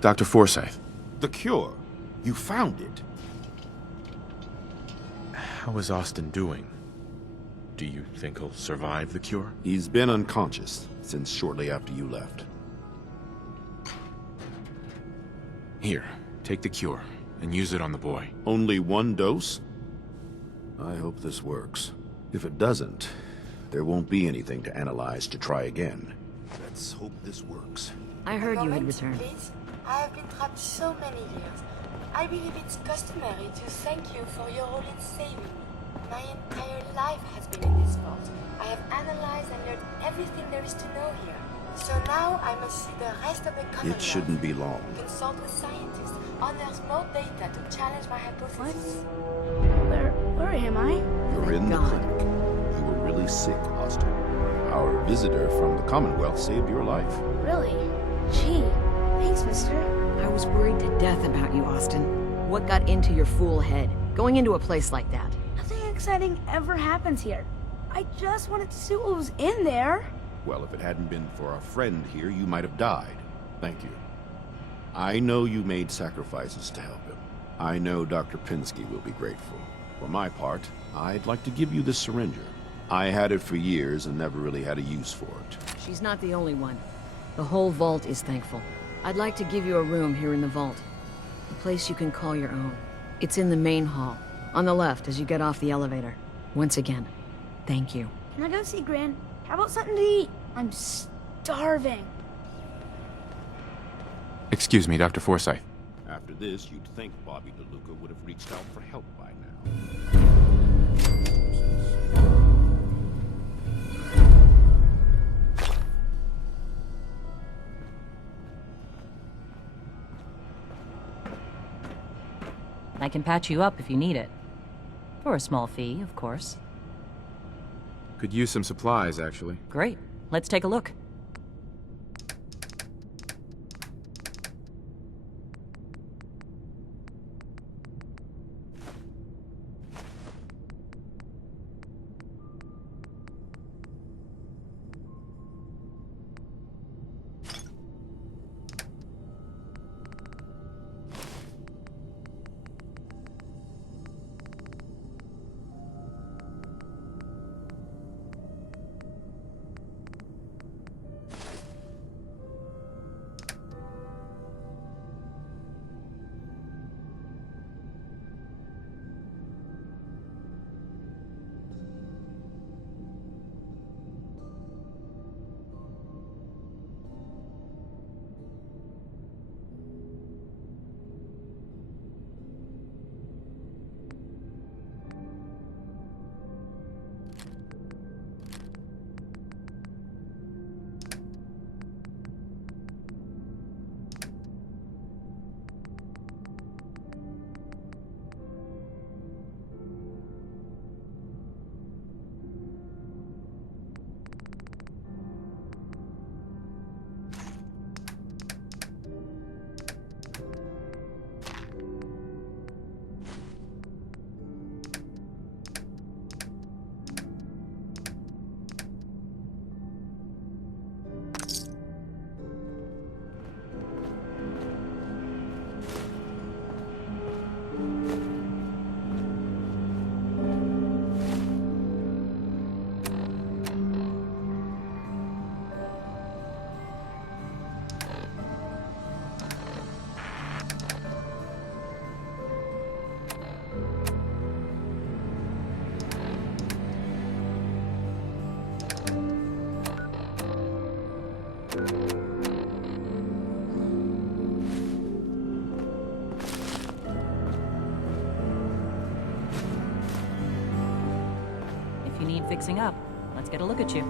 Dr. Forsyth, The cure. You found it. how is Austin doing? Do you think he'll survive the cure? He's been unconscious since shortly after you left. Here, take the cure and use it on the boy. Only one dose? I hope this works. If it doesn't, there won't be anything to analyze to try again. Let's hope this works. I heard you had returned. Please. I have been trapped so many years. I believe it's customary to thank you for your role in saving me. My entire life has been in this vault. I have analyzed and learned everything there is to know here. So now I must see the rest of the Commonwealth. It shouldn't be long. Consult with scientists, unearth more data to challenge my hypothesis. Where am I? You're in the God. clinic. You were really sick, Austin. Our visitor from the Commonwealth saved your life. Really? Gee, thanks, mister. I was worried to death about you, Austin. What got into your fool head? Going into a place like that? Nothing exciting ever happens here. I just wanted to see what was in there. Well, if it hadn't been for our friend here, you might have died. Thank you. I know you made sacrifices to help him. I know Dr. Pinsky will be grateful. For my part, I'd like to give you this syringe. I had it for years and never really had a use for it. She's not the only one. The whole vault is thankful. I'd like to give you a room here in the vault. A place you can call your own. It's in the main hall, on the left as you get off the elevator. Once again, thank you. Can I go see Gran? How about something to eat? I'm starving. Excuse me, Dr. Forsyth. After this, you'd think Bobby DeLuca would have reached out for help by now. I can patch you up if you need it. For a small fee, of course. Could use some supplies, actually. Great. Let's take a look. If you need fixing up, let's get a look at you.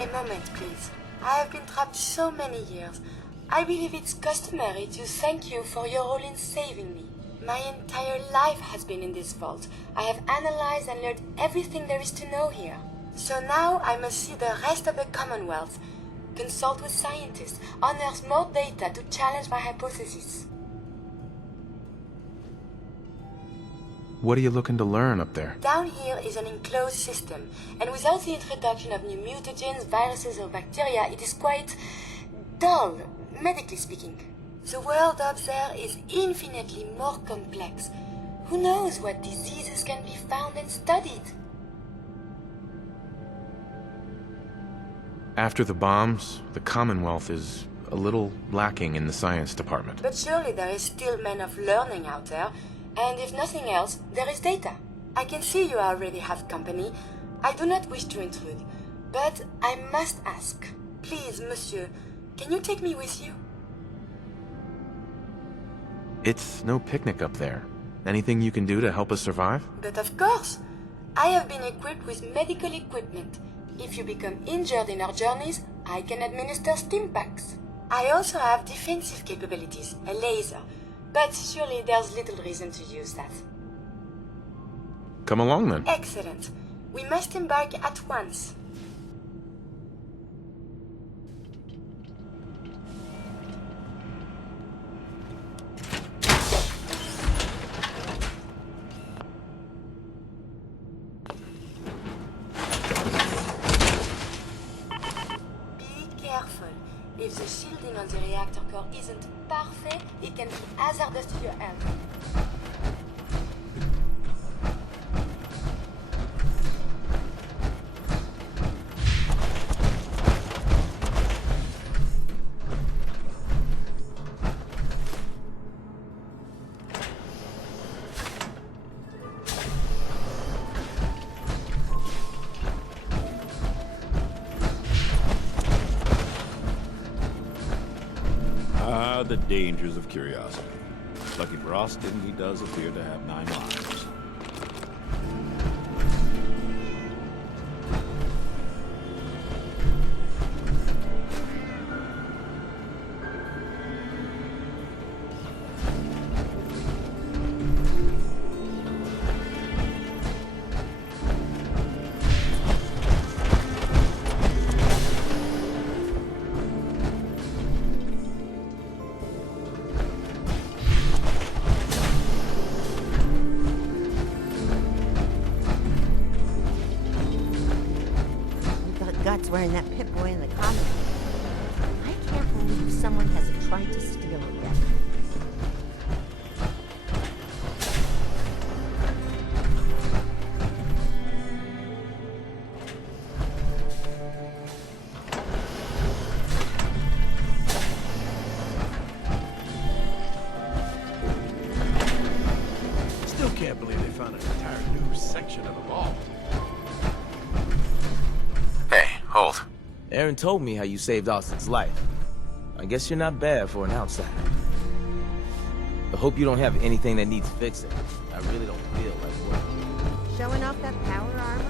A moment, please. I have been trapped so many years. I believe it's customary to thank you for your role in saving me. My entire life has been in this vault. I have analyzed and learned everything there is to know here. So now I must see the rest of the Commonwealth, consult with scientists, unearth more data to challenge my hypothesis. What are you looking to learn up there? Down here is an enclosed system, and without the introduction of new mutagens, viruses or bacteria, it is quite dull, medically speaking. The world up there is infinitely more complex. Who knows what diseases can be found and studied? After the bombs, the Commonwealth is a little lacking in the science department. But surely there is still men of learning out there, and if nothing else, there is data. I can see you already have company. I do not wish to intrude, but I must ask. Please, monsieur, can you take me with you? It's no picnic up there. Anything you can do to help us survive? But of course, I have been equipped with medical equipment. If you become injured in our journeys, I can administer stim packs. I also have defensive capabilities, a laser, but surely there's little reason to use that. Come along then. Excellent. We must embark at once. If the shielding on the reactor core isn't perfect, it can be hazardous to your health. The dangers of curiosity. Lucky for Austin, he does appear to have 9 lives. Wearing that Pip-Boy in the comic. I can't believe someone hasn't tried to steal it yet. Still can't believe they found an entire new section of the vault. Hold. Aaron told me how you saved Austin's life. I guess you're not bad for an outsider. I hope you don't have anything that needs fixing. I really don't feel like working. Showing off that power armor?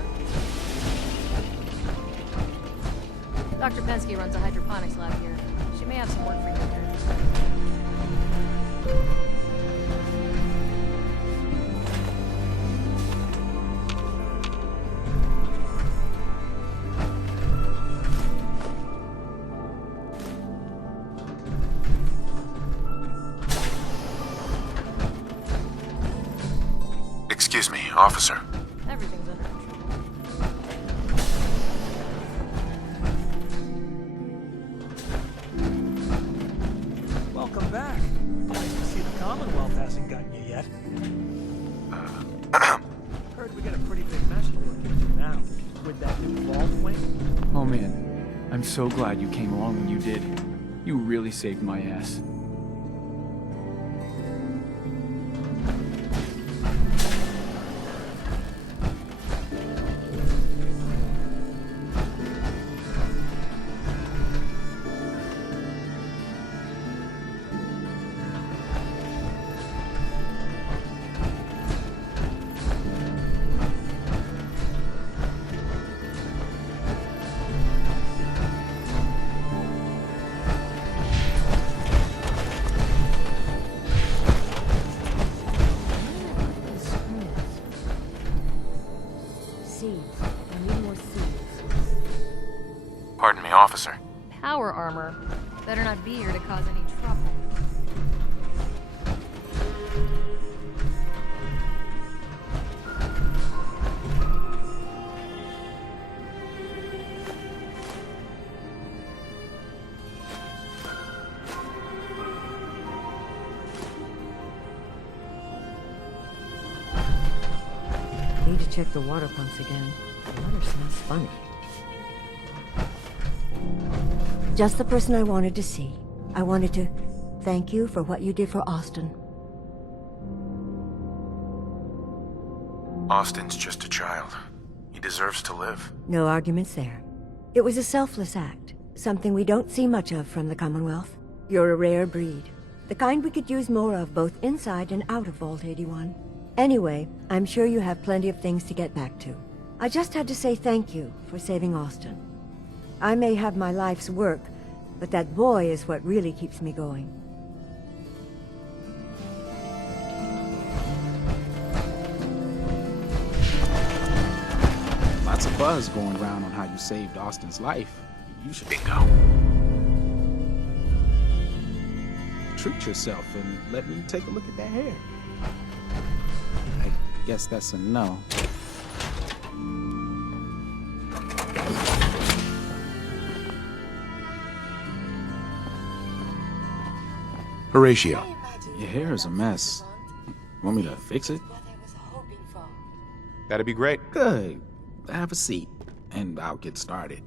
Dr. Pensky runs a hydroponics lab here. She may have some work for you there. Excuse me, officer. Everything's under control. Welcome back. Nice to see the Commonwealth hasn't gotten you yet. Heard we got a pretty big mess to look into now, with that new vault wing. Oh man, I'm so glad you came along when you did. You really saved my ass. officer. Power armor. Better not be here to cause any trouble. Need to check the water pumps again. The water smells funny. Just the person I wanted to see. I wanted to thank you for what you did for Austin. Austin's just a child. He deserves to live. No arguments there. It was a selfless act, something we don't see much of from the Commonwealth. You're a rare breed, the kind we could use more of both inside and out of Vault 81. Anyway, I'm sure you have plenty of things to get back to. I just had to say thank you for saving Austin. I may have my life's work, but that boy is what really keeps me going. Lots of buzz going around on how you saved Austin's life. You should Bingo. treat yourself and let me take a look at that hair. I guess that's a no. Horatio. Your hair is a mess. Want me to fix it? That'd be great. Good. Have a seat, and I'll get started.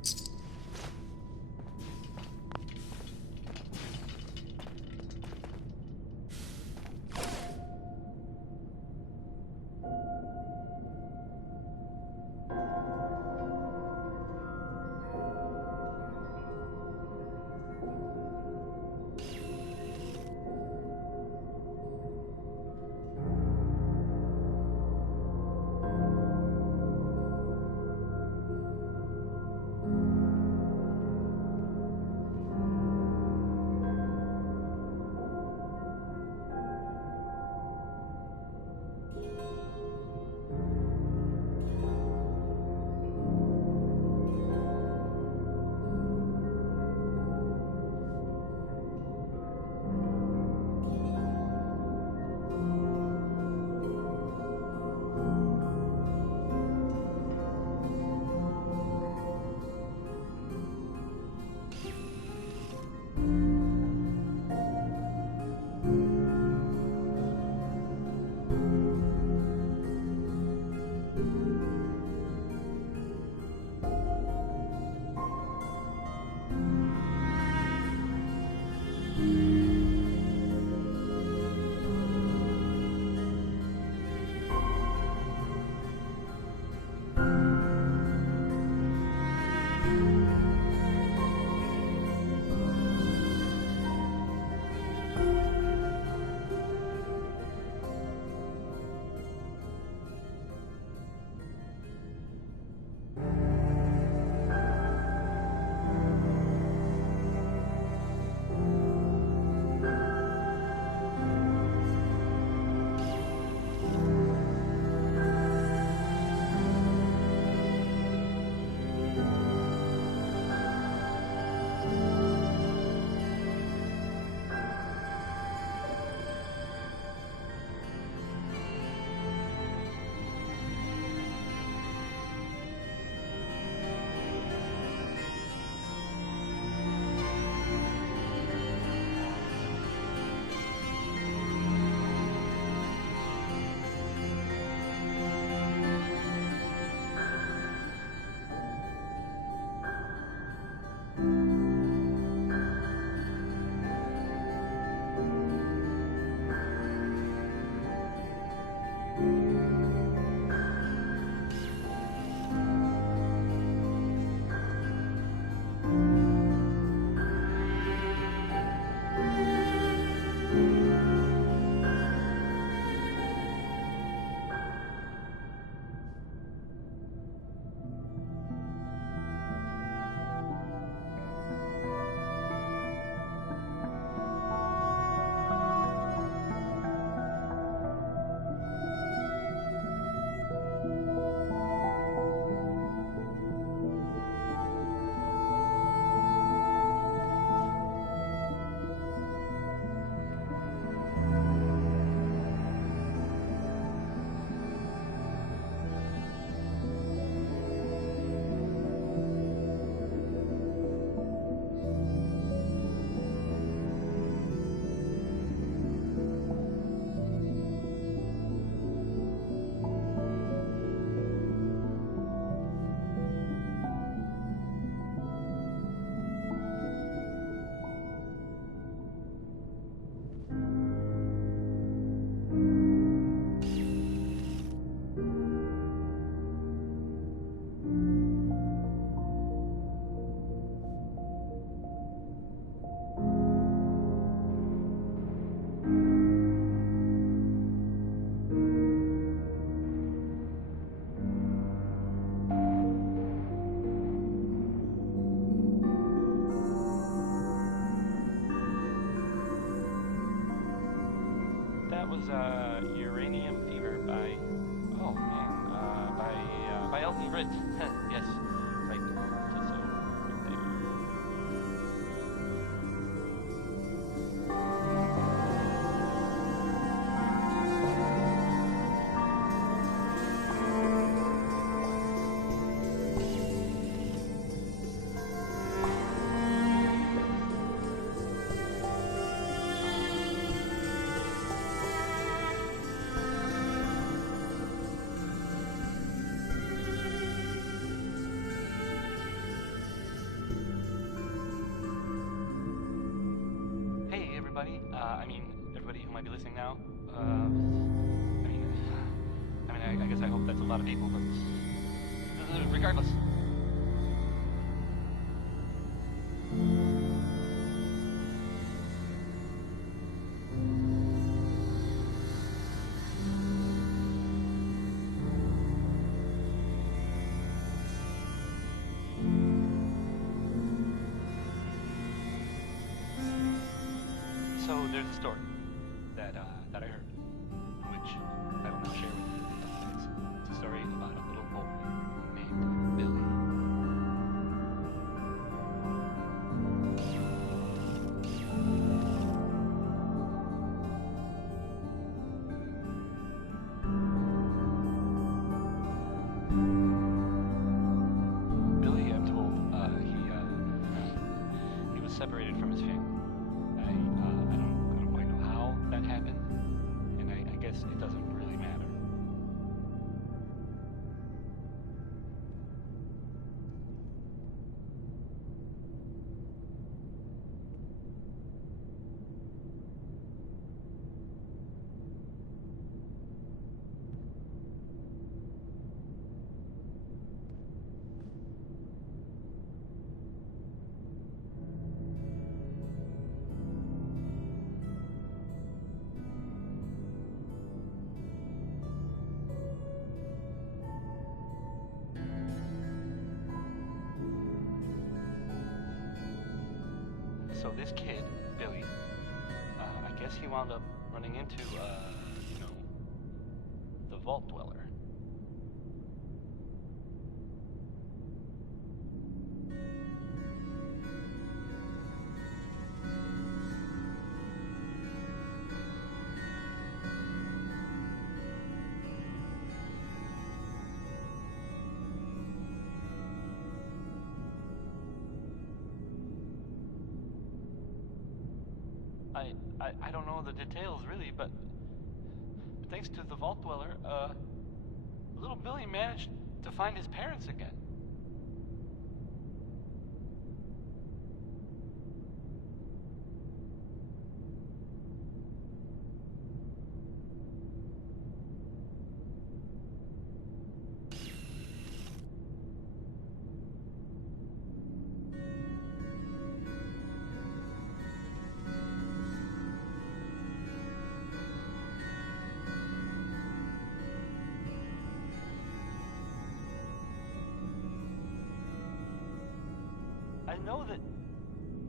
that was Uranium Fever by, oh man, by Elton Britt. Yes, right. Just so, right there. Hey everybody, everybody who might be listening now, I guess I hope that's a lot of people, but regardless. So there's a story that I heard, which I will now share with you. It's a story about a little boy named Billy. Billy, I'm told, he was separated from his family. I don't quite know how that happened, and I guess it doesn't really matter. So this kid, Billy, I guess he wound up running into, the Vault Dweller. I don't know the details really, but thanks to the Vault Dweller, little Billy managed to find his parents again. I know that,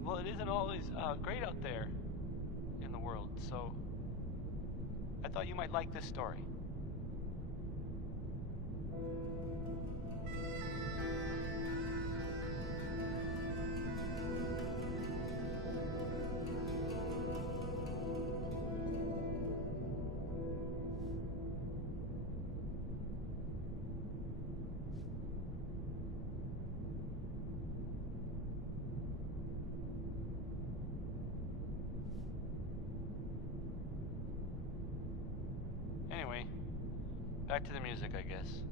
well, it isn't always great out there in the world, so I thought you might like this story. Anyway, back to the music, I guess.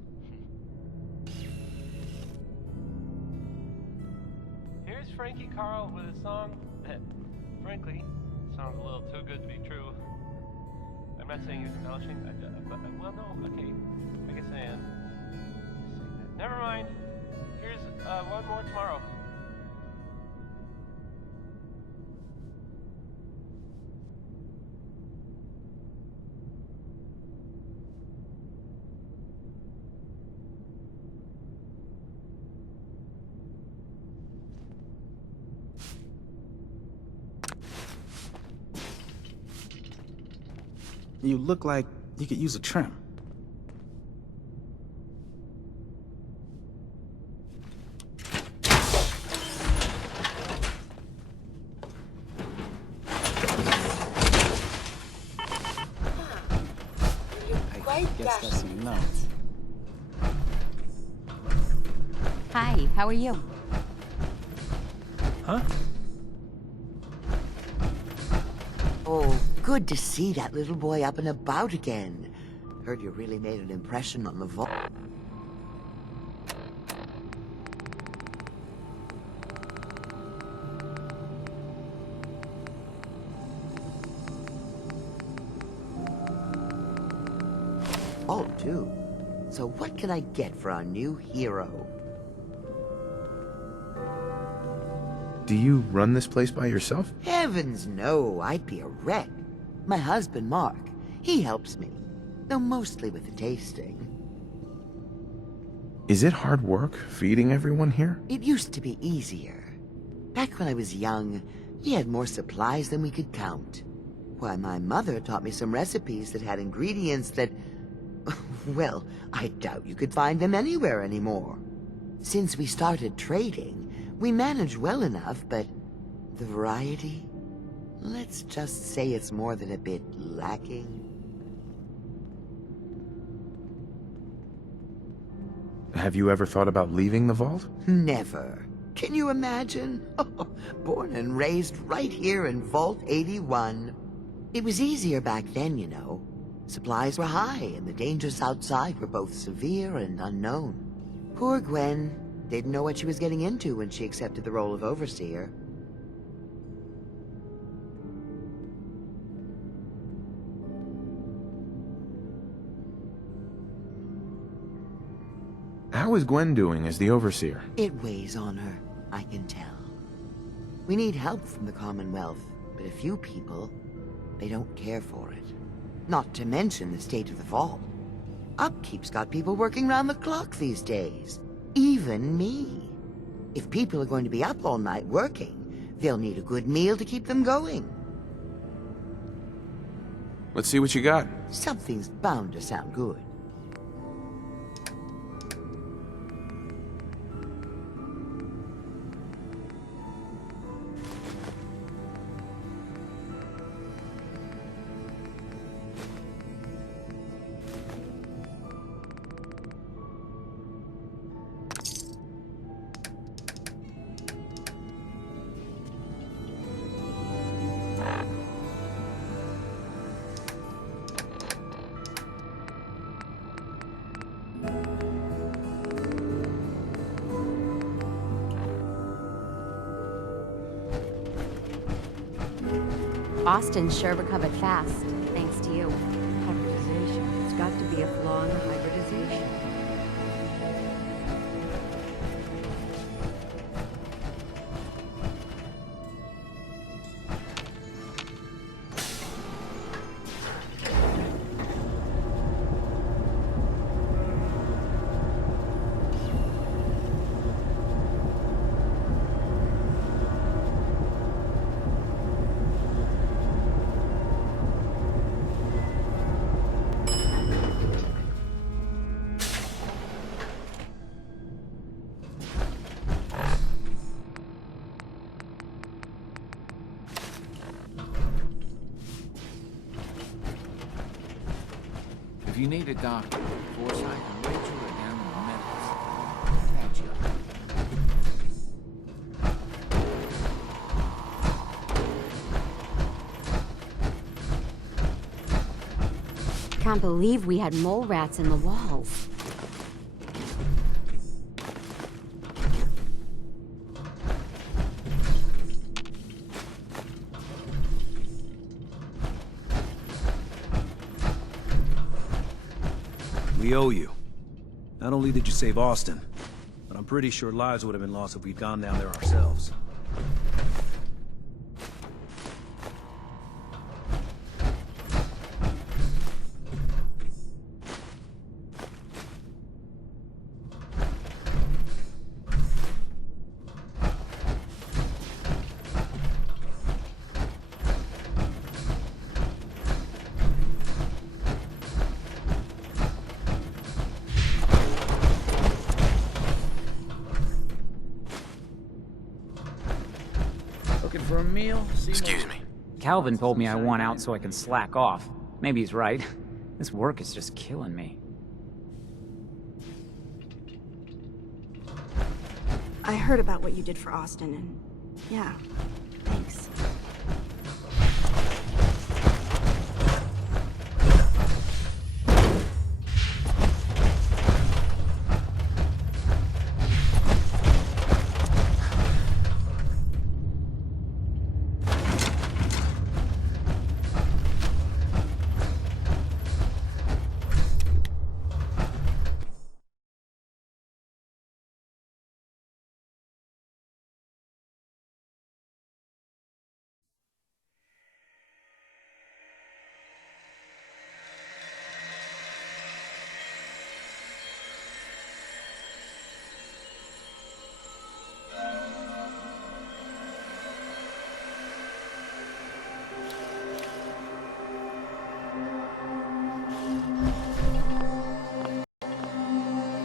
Here's Frankie Carl with a song that, frankly, sounds a little too good to be true. I'm not saying he's embellishing, well, no, okay, I guess I am. Never mind. Here's one more tomorrow. You look like you could use a trim. Quite Guess that's dashing. a no. Hi, how are you? Huh? Oh, good to see that little boy up and about again. Heard you really made an impression on the vault. Oh, too. So what can I get for our new hero? Do you run this place by yourself? Heavens no, I'd be a wreck. My husband, Mark, he helps me. Though mostly with the tasting. Is it hard work feeding everyone here? It used to be easier. Back when I was young, we had more supplies than we could count. Why, my mother taught me some recipes that had ingredients that... well, I doubt you could find them anywhere anymore. Since we started trading, we managed well enough, but the variety? Let's just say it's more than a bit lacking. Have you ever thought about leaving the vault? Never. Can you imagine? Born and raised right here in Vault 81. It was easier back then, you know. Supplies were high, and the dangers outside were both severe and unknown. Poor Gwen didn't know what she was getting into when she accepted the role of overseer. How is Gwen doing as the overseer? It weighs on her, I can tell. We need help from the Commonwealth, but a few people, they don't care for it. Not to mention the state of the vault. Upkeep's got people working round the clock these days. Even me. If people are going to be up all night working, they'll need a good meal to keep them going. Let's see what you got. Something's bound to sound good. Austin sure recovered fast, thanks to you. Hybridization. It's got to be a flaw in the hybridization. If you need a doctor, Forsyth and Rachel are down in the medics. Patch you up. Can't believe we had mole rats in the walls. We owe you. Not only did you save Austin, but I'm pretty sure lives would have been lost if we'd gone down there ourselves. meal? Excuse me. Calvin told me I want out so I can slack off. Maybe he's right. This work is just killing me. I heard about what you did for Austin, and yeah,